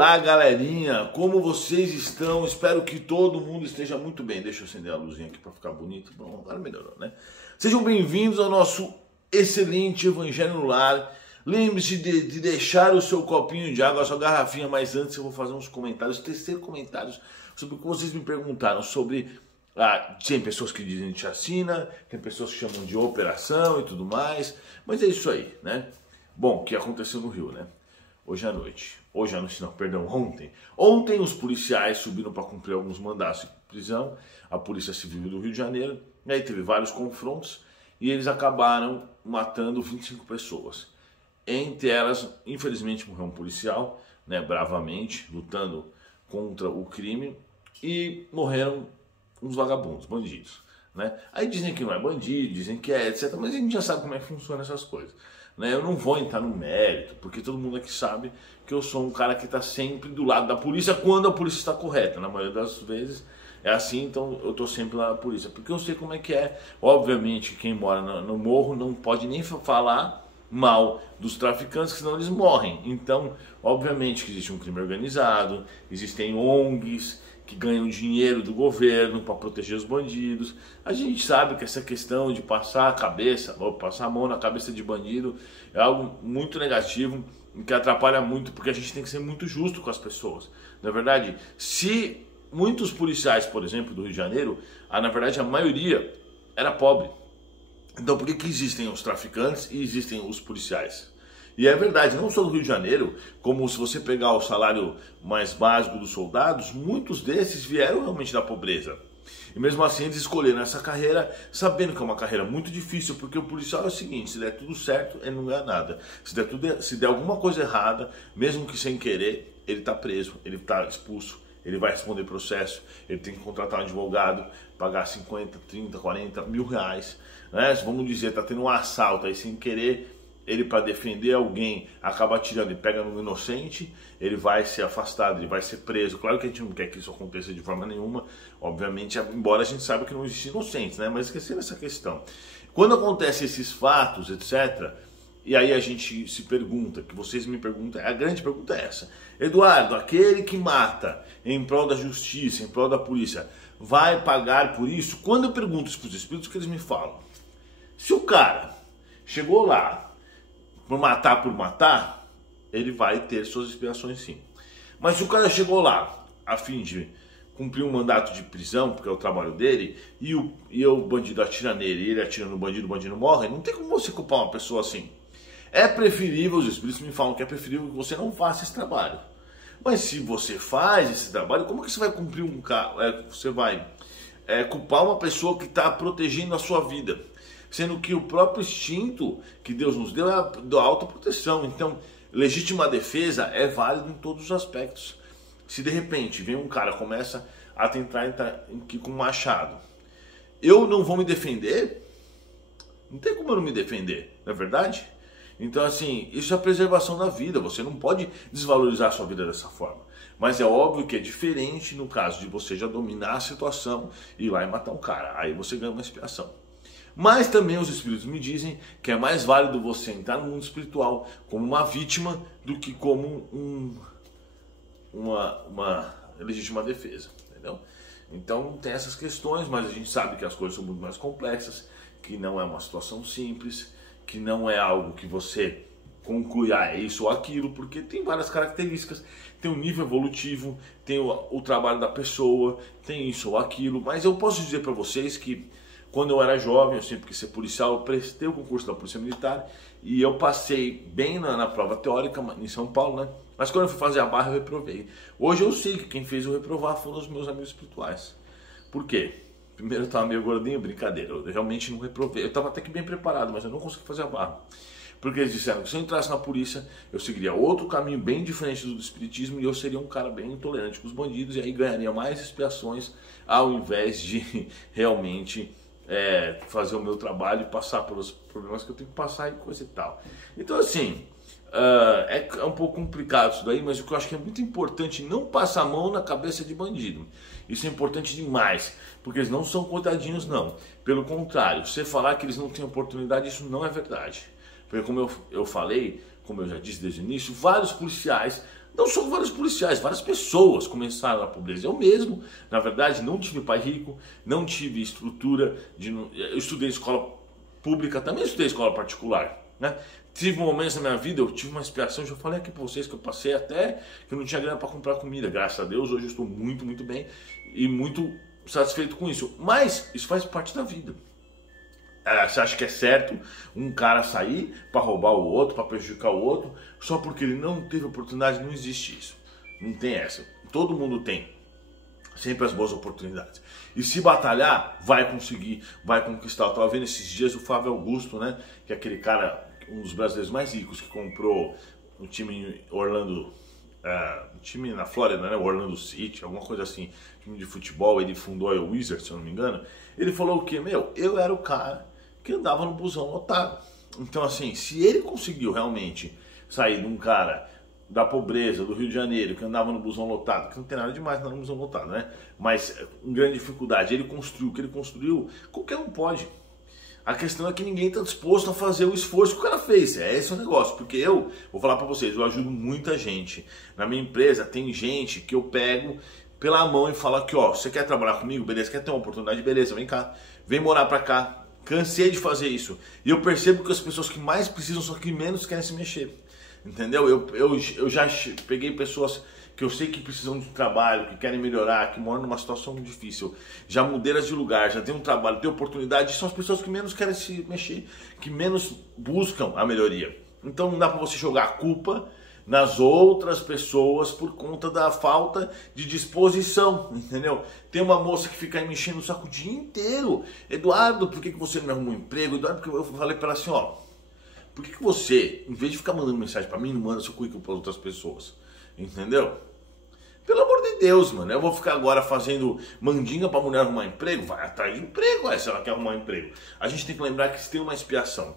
Olá galerinha, como vocês estão? Espero que todo mundo esteja muito bem. Deixa eu acender a luzinha aqui para ficar bonito. Bom, agora melhorou, né? Sejam bem-vindos ao nosso excelente Evangelho no Lar. Lembre-se de deixar o seu copinho de água, a sua garrafinha, mas antes eu vou fazer uns comentários, tecer comentários sobre o que vocês me perguntaram sobre... tem pessoas que dizem chacina, tem pessoas que chamam de operação e tudo mais, mas é isso aí, né? Bom, o que aconteceu no Rio, né? Hoje à noite, não, perdão, ontem os policiais subiram para cumprir alguns mandatos de prisão, a Polícia Civil do Rio de Janeiro, e aí teve vários confrontos e eles acabaram matando 25 pessoas. Entre elas, infelizmente, morreu um policial, né, bravamente, lutando contra o crime, e morreram uns vagabundos, bandidos, né? Aí dizem que não é bandido, dizem que é, etc, mas a gente já sabe como é que funciona essas coisas. Eu não vou entrar no mérito, porque todo mundo aqui sabe que eu sou um cara que está sempre do lado da polícia quando a polícia está correta. Na maioria das vezes é assim, então eu estou sempre lá na polícia, porque eu sei como é que é. Obviamente quem mora no morro não pode nem falar mal dos traficantes, senão eles morrem. Então, obviamente que existe um crime organizado, existem ONGs que ganham dinheiro do governo para proteger os bandidos. A gente sabe que essa questão de passar a cabeça, ou passar a mão na cabeça de bandido é algo muito negativo e que atrapalha muito, porque a gente tem que ser muito justo com as pessoas. Na verdade, se muitos policiais, por exemplo, do Rio de Janeiro, na verdade a maioria era pobre. Então por que existem os traficantes e existem os policiais? E é verdade, não só do Rio de Janeiro, como se você pegar o salário mais básico dos soldados, muitos desses vieram realmente da pobreza. E mesmo assim eles escolheram essa carreira sabendo que é uma carreira muito difícil, porque o policial é o seguinte: se der tudo certo, ele não ganha nada. Se der alguma coisa errada, mesmo que sem querer, ele está preso, ele está expulso, ele vai responder processo, ele tem que contratar um advogado, pagar 50, 30, 40 mil reais. Né? Vamos dizer, está tendo um assalto aí sem querer, ele, para defender alguém, acaba atirando e pega no inocente, ele vai ser afastado, ele vai ser preso. Claro que a gente não quer que isso aconteça de forma nenhuma, obviamente, embora a gente saiba que não existe inocentes, né? Mas esquecendo essa questão. Quando acontecem esses fatos, etc., e aí a gente se pergunta, que vocês me perguntam, a grande pergunta é essa: Eduardo, aquele que mata em prol da justiça, em prol da polícia, vai pagar por isso? Quando eu pergunto isso para os espíritos, o que eles me falam? Se o cara chegou lá por matar, ele vai ter suas expiações sim. Mas se o cara chegou lá a fim de cumprir um mandato de prisão, porque é o trabalho dele, e o bandido atira nele, e ele atira no bandido, o bandido morre, não tem como você culpar uma pessoa assim. É preferível, os espíritos me falam que é preferível que você não faça esse trabalho. Mas se você faz esse trabalho, como que você vai cumprir você vai culpar uma pessoa que está protegendo a sua vida? Sendo que o próprio instinto que Deus nos deu é a da autoproteção. Então, legítima defesa é válido em todos os aspectos. Se de repente vem um cara, começa a tentar entrar aqui com um machado, eu não vou me defender? Não tem como eu não me defender, não é verdade? Então, assim, isso é a preservação da vida. Você não pode desvalorizar a sua vida dessa forma. Mas é óbvio que é diferente no caso de você já dominar a situação e ir lá e matar um cara. Aí você ganha uma expiação. Mas também os espíritos me dizem que é mais válido você entrar no mundo espiritual como uma vítima do que como uma legítima defesa, entendeu? Então tem essas questões, mas a gente sabe que as coisas são muito mais complexas, que não é uma situação simples, que não é algo que você conclui, é isso ou aquilo, porque tem várias características, tem um nível evolutivo, tem o trabalho da pessoa, tem isso ou aquilo, mas eu posso dizer para vocês que quando eu era jovem, eu sempre quis ser policial, eu prestei o concurso da Polícia Militar e eu passei bem na prova teórica em São Paulo, né? Mas quando eu fui fazer a barra eu reprovei. Hoje eu sei que quem fez eu reprovar foram os meus amigos espirituais. Por quê? Primeiro eu estava meio gordinho, brincadeira, eu realmente não reprovei. Eu estava até que bem preparado, mas eu não consegui fazer a barra. Porque eles disseram que se eu entrasse na polícia, eu seguiria outro caminho bem diferente do espiritismo e eu seria um cara bem intolerante com os bandidos e aí ganharia mais expiações ao invés de realmente fazer o meu trabalho e passar pelos problemas que eu tenho que passar e coisa e tal. Então assim, é um pouco complicado isso daí, mas o que eu acho que é muito importante, não passar a mão na cabeça de bandido. Isso é importante demais, porque eles não são coitadinhos não. Pelo contrário, você falar que eles não têm oportunidade, isso não é verdade. Porque como eu falei, como eu já disse desde o início, vários policiais Não só vários policiais, várias pessoas começaram na pobreza. Eu mesmo, na verdade, não tive pai rico, não tive estrutura, eu estudei escola pública, também estudei escola particular, né? Tive momentos na minha vida, eu tive uma inspiração, já falei aqui para vocês que eu passei até que eu não tinha grana para comprar comida, graças a Deus, hoje eu estou muito, muito bem e muito satisfeito com isso. Mas isso faz parte da vida. Você acha que é certo um cara sair para roubar o outro, para prejudicar o outro, só porque ele não teve oportunidade? Não existe isso. Não tem essa. Todo mundo tem sempre as boas oportunidades. E se batalhar, vai conseguir, vai conquistar. Eu estava vendo esses dias o Flávio Augusto, né? Que é aquele cara, um dos brasileiros mais ricos, que comprou um time em Orlando, um time na Flórida, né? Orlando City, alguma coisa assim, time de futebol. Ele fundou a Wizards, se eu não me engano. Ele falou o quê? Eu era o cara que andava no busão lotado. Então, assim, se ele conseguiu realmente sair de um cara da pobreza, do Rio de Janeiro, que andava no busão lotado, que não tem nada demais andar no busão lotado, né? Mas com grande dificuldade, ele construiu o que ele construiu, qualquer um pode. A questão é que ninguém está disposto a fazer o esforço que o cara fez. É esse o negócio, porque eu vou falar para vocês, eu ajudo muita gente. Na minha empresa tem gente que eu pego pela mão e falo aqui, ó, você quer trabalhar comigo? Beleza, quer ter uma oportunidade? Beleza, vem cá, vem morar para cá. Cansei de fazer isso. E eu percebo que as pessoas que mais precisam são que menos querem se mexer. Entendeu? Eu já peguei pessoas que eu sei que precisam de trabalho, que querem melhorar, que moram numa situação difícil. Já mudei de lugar, já tem um trabalho, tem oportunidade. São as pessoas que menos querem se mexer, que menos buscam a melhoria. Então não dá para você jogar a culpa nas outras pessoas por conta da falta de disposição, entendeu? Tem uma moça que fica aí me enchendo o saco o dia inteiro. Eduardo, por que você não me arrumou um emprego? Eduardo, porque eu falei para ela assim, ó, por que você, em vez de ficar mandando mensagem para mim, não manda seu currículo para outras pessoas? Entendeu? Pelo amor de Deus, mano, eu vou ficar agora fazendo mandinga para mulher arrumar emprego? Vai atrás de emprego, se ela quer arrumar emprego. A gente tem que lembrar que se tem uma expiação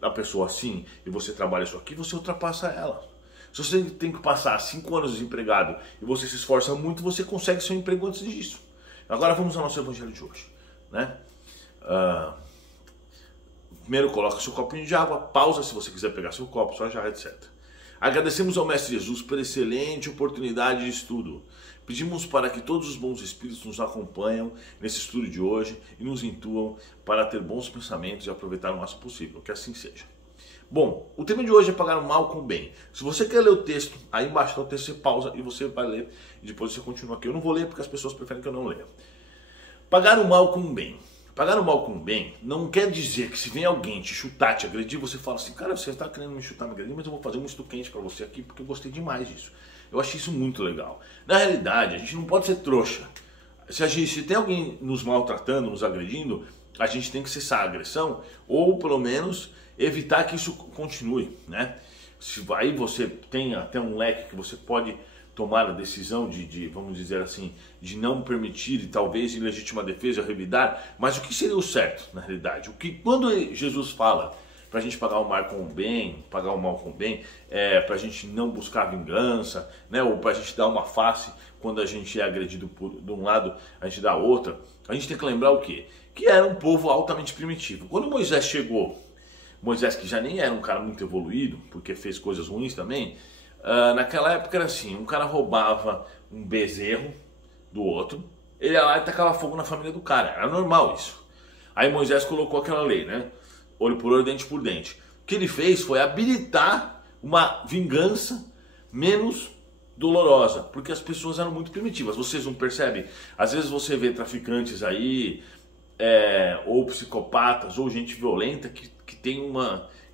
da pessoa assim, e você trabalha isso aqui, você ultrapassa ela. Se você tem que passar 5 anos desempregado e você se esforça muito, você consegue seu emprego antes disso. Agora vamos ao nosso evangelho de hoje, né? Primeiro coloca seu copinho de água, pausa se você quiser pegar seu copo, sua jarra, etc. Agradecemos ao Mestre Jesus pela excelente oportunidade de estudo. Pedimos para que todos os bons espíritos nos acompanhem nesse estudo de hoje e nos intuam para ter bons pensamentos e aproveitar o máximo possível. Que assim seja. Bom, o tema de hoje é pagar o mal com o bem. Se você quer ler o texto, aí embaixo está o texto, você pausa e você vai ler e depois você continua aqui. Eu não vou ler porque as pessoas preferem que eu não leia. Pagar o mal com o bem. Pagar o mal com o bem não quer dizer que se vem alguém te chutar, te agredir, você fala assim, cara, você está querendo me chutar, me agredir, mas eu vou fazer um misto quente para você aqui porque eu gostei demais disso. Eu achei isso muito legal. Na realidade, a gente não pode ser trouxa. Se tem alguém nos maltratando, nos agredindo, a gente tem que cessar a agressão ou pelo menos evitar que isso continue, né? Aí você tem até um leque que você pode tomar a decisão vamos dizer assim, de não permitir e talvez em legítima defesa revidar, mas o que seria o certo na realidade? Quando Jesus fala para a gente pagar o mal com o bem, pagar o mal com o bem, para a gente não buscar vingança, né? Ou para a gente dar uma face quando a gente é agredido de um lado, a gente dá outra, a gente tem que lembrar o quê? Que era um povo altamente primitivo. Quando Moisés chegou, Moisés que já nem era um cara muito evoluído, porque fez coisas ruins também, naquela época era assim, um cara roubava um bezerro do outro, ele ia lá e tacava fogo na família do cara, era normal isso. Aí Moisés colocou aquela lei, né? Olho por olho, dente por dente. O que ele fez foi habilitar uma vingança menos dolorosa, porque as pessoas eram muito primitivas. Vocês não percebem? Às vezes você vê traficantes aí, ou psicopatas, ou gente violenta que tem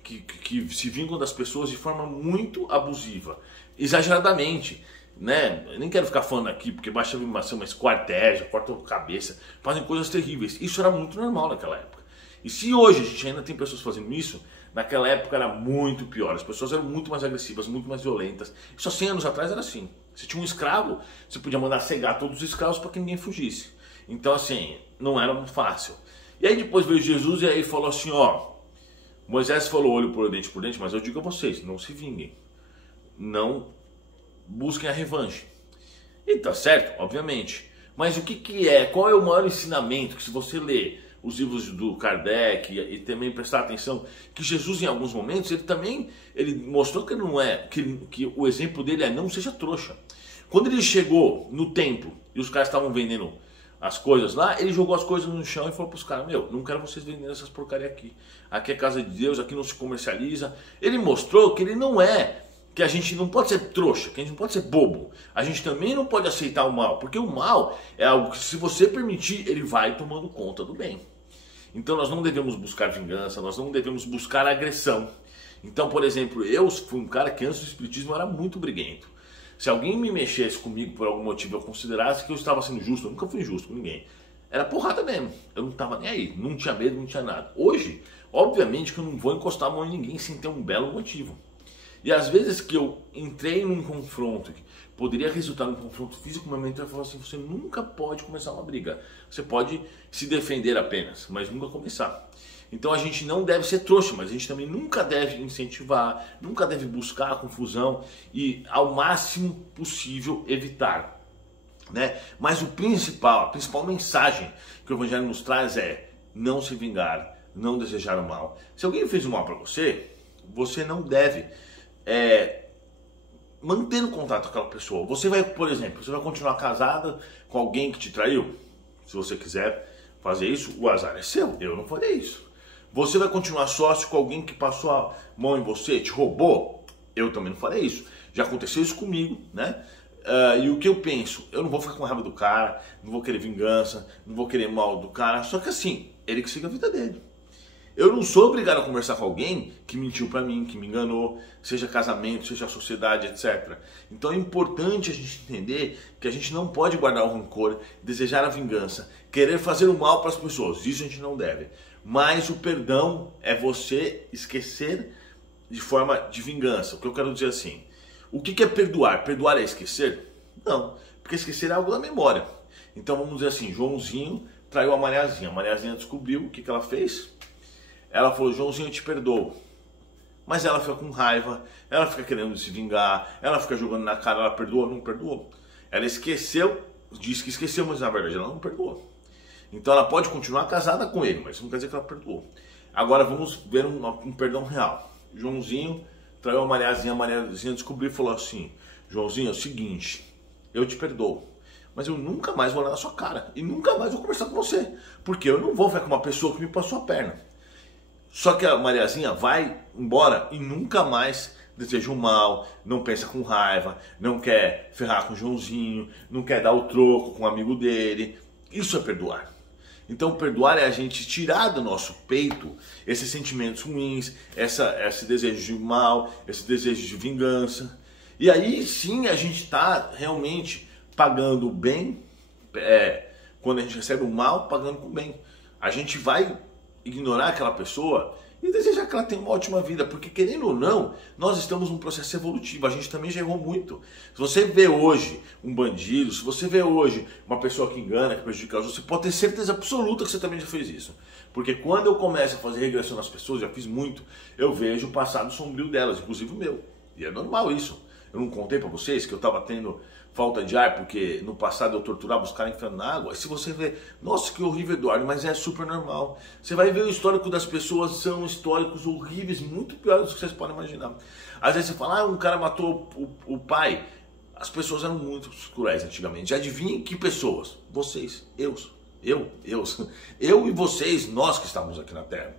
que se vingam das pessoas de forma muito abusiva, exageradamente, né? Eu nem quero ficar falando aqui, porque basta uma esquarteja, corta a cabeça, fazem coisas terríveis. Isso era muito normal naquela época. E se hoje a gente ainda tem pessoas fazendo isso, naquela época era muito pior. As pessoas eram muito mais agressivas, muito mais violentas. Isso há 100 anos atrás era assim. Se tinha um escravo, você podia mandar cegar todos os escravos para que ninguém fugisse. Então assim, não era muito fácil. E aí depois veio Jesus e aí falou assim, ó, Moisés falou olho por olho, dente por dente, mas eu digo a vocês, não se vinguem. Não busquem a revanche. E tá certo, obviamente. Mas o que é? Qual é o maior ensinamento que se você ler os livros do Kardec e também prestar atenção que Jesus, em alguns momentos, ele mostrou que não é, que o exemplo dele é não seja trouxa. Quando ele chegou no templo e os caras estavam vendendo as coisas lá, ele jogou as coisas no chão e falou para os caras: meu, não quero vocês vendendo essas porcaria aqui. Aqui é casa de Deus, aqui não se comercializa. Ele mostrou que ele não é, que a gente não pode ser trouxa, que a gente não pode ser bobo. A gente também não pode aceitar o mal, porque o mal é algo que, se você permitir, ele vai tomando conta do bem. Então nós não devemos buscar vingança, nós não devemos buscar agressão. Então, por exemplo, eu fui um cara que antes do espiritismo era muito briguento. Se alguém me mexesse comigo por algum motivo, eu considerasse que eu estava sendo justo, eu nunca fui injusto com ninguém. Era porrada mesmo, eu não estava nem aí, não tinha medo, não tinha nada. Hoje, obviamente que eu não vou encostar a mão em ninguém sem ter um belo motivo. E às vezes que eu entrei num confronto que poderia resultar num confronto físico, meu mentor falou assim: você nunca pode começar uma briga. Você pode se defender apenas, mas nunca começar. Então a gente não deve ser trouxa, mas a gente também nunca deve incentivar, nunca deve buscar a confusão e ao máximo possível evitar, né? Mas a principal mensagem que o Evangelho nos traz é não se vingar, não desejar o mal. Se alguém fez o mal para você, você não deve manter o contato com aquela pessoa. Você vai, por exemplo, você vai continuar casada com alguém que te traiu? Se você quiser fazer isso, o azar é seu, eu não farei isso. Você vai continuar sócio com alguém que passou a mão em você, te roubou? Eu também não farei isso. Já aconteceu isso comigo, né? E o que eu penso? Eu não vou ficar com raiva do cara, não vou querer vingança, não vou querer mal do cara. Só que assim, ele que siga a vida dele. Eu não sou obrigado a conversar com alguém que mentiu pra mim, que me enganou, seja casamento, seja sociedade, etc. Então é importante a gente entender que a gente não pode guardar o rancor, desejar a vingança, querer fazer o mal para as pessoas. Isso a gente não deve. Mas o perdão é você esquecer de forma de vingança. O que eu quero dizer assim, o que é perdoar? Perdoar é esquecer? Não, porque esquecer é algo da memória. Então vamos dizer assim, Joãozinho traiu a Mariazinha descobriu o que ela fez. Ela falou: Joãozinho, eu te perdoo. Mas ela fica com raiva, ela fica querendo se vingar, ela fica jogando na cara, ela perdoou, não perdoou. Ela esqueceu, disse que esqueceu, mas na verdade ela não perdoou. Então ela pode continuar casada com ele, mas isso não quer dizer que ela perdoou. Agora vamos ver um perdão real. Joãozinho traiu a Mariazinha descobriu e falou assim: Joãozinho, é o seguinte, eu te perdoo, mas eu nunca mais vou olhar na sua cara e nunca mais vou conversar com você, porque eu não vou ficar com uma pessoa que me passou a perna. Só que a Mariazinha vai embora e nunca mais deseja o mal, não pensa com raiva, não quer ferrar com o Joãozinho, não quer dar o troco com um amigo dele. Isso é perdoar. Então perdoar é a gente tirar do nosso peito esses sentimentos ruins, esse desejo de mal, esse desejo de vingança. E aí sim a gente está realmente pagando o bem, quando a gente recebe o mal, pagando com o bem. A gente vai ignorar aquela pessoa e desejar que ela tenha uma ótima vida, porque querendo ou não, nós estamos num processo evolutivo, a gente também já errou muito. Se você vê hoje um bandido, se você vê hoje uma pessoa que engana, que prejudica os outros, você pode ter certeza absoluta que você também já fez isso. Porque quando eu começo a fazer regressão nas pessoas, já fiz muito, eu vejo o passado sombrio delas, inclusive o meu. E é normal isso. Eu não contei pra vocês que eu tava tendo falta de ar porque no passado eu torturava os caras enfiando na água. E se você vê, nossa, que horrível, Eduardo, mas é super normal. Você vai ver o histórico das pessoas, são históricos horríveis, muito piores do que vocês podem imaginar. Às vezes você fala, um cara matou o pai. As pessoas eram muito cruéis antigamente. Já adivinhem que pessoas? Vocês, eu e vocês, nós que estávamos aqui na Terra.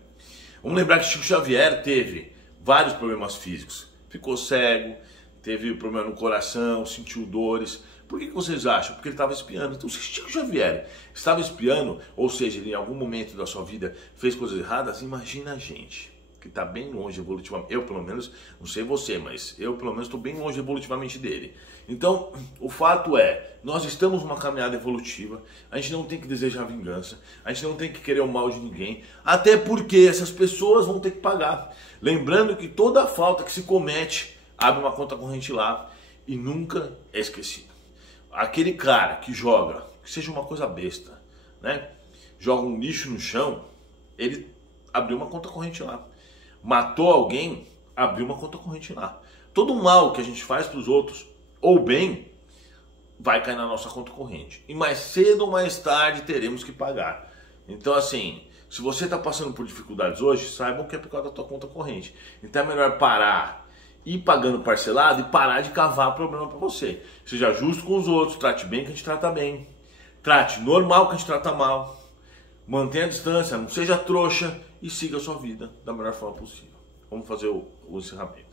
Vamos lembrar que Chico Xavier teve vários problemas físicos. Ficou cego, teve problema no coração, sentiu dores. Por que vocês acham? Porque ele estava espiando. Então, se Chico Xavier estava espiando, ou seja, ele em algum momento da sua vida fez coisas erradas, imagina a gente, que está bem longe evolutivamente. Eu, pelo menos, não sei você, mas eu, pelo menos, estou bem longe evolutivamente dele. Então, o fato é, nós estamos numa caminhada evolutiva, a gente não tem que desejar vingança, a gente não tem que querer o mal de ninguém, até porque essas pessoas vão ter que pagar. Lembrando que toda falta que se comete, abre uma conta corrente lá e nunca é esquecido. Aquele cara que joga, que seja uma coisa besta, né? Joga um lixo no chão, ele abriu uma conta corrente lá. Matou alguém, abriu uma conta corrente lá. Todo mal que a gente faz para os outros, ou bem, vai cair na nossa conta corrente. E mais cedo ou mais tarde teremos que pagar. Então assim, Se você está passando por dificuldades hoje, saibam que é por causa da tua conta corrente. Então é melhor parar, ir pagando parcelado e parar de cavar problema para você. Seja justo com os outros, trate bem que a gente trata bem. Trate normal que a gente trata mal. Mantenha a distância, não seja trouxa e siga a sua vida da melhor forma possível. Vamos fazer o encerramento.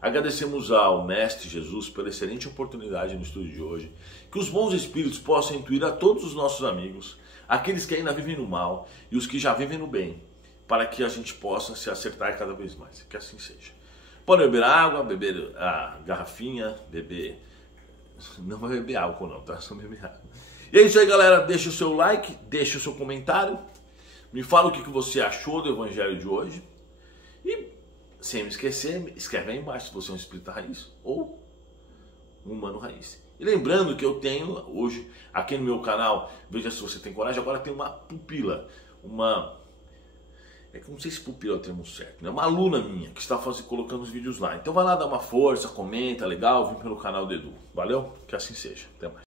Agradecemos ao Mestre Jesus pela excelente oportunidade no estúdio de hoje. Que os bons espíritos possam intuir a todos os nossos amigos, aqueles que ainda vivem no mal e os que já vivem no bem, para que a gente possa se acertar cada vez mais. Que assim seja. Pode beber água, beber a garrafinha, beber... Não vai beber álcool não, tá? Só beber água. E é isso aí, galera. Deixa o seu like, deixa o seu comentário. Me fala o que você achou do evangelho de hoje. E, sem me esquecer, escreve aí embaixo se você é um espírita raiz ou um humano raiz. E lembrando que eu tenho hoje, aqui no meu canal, veja se você tem coragem, agora tem uma pupila, é que não sei se pupila é o termo certo, né? Uma aluna minha que está colocando os vídeos lá. Então vai lá dar uma força, comenta, legal, vem pelo canal do Edu. Valeu? Que assim seja. Até mais.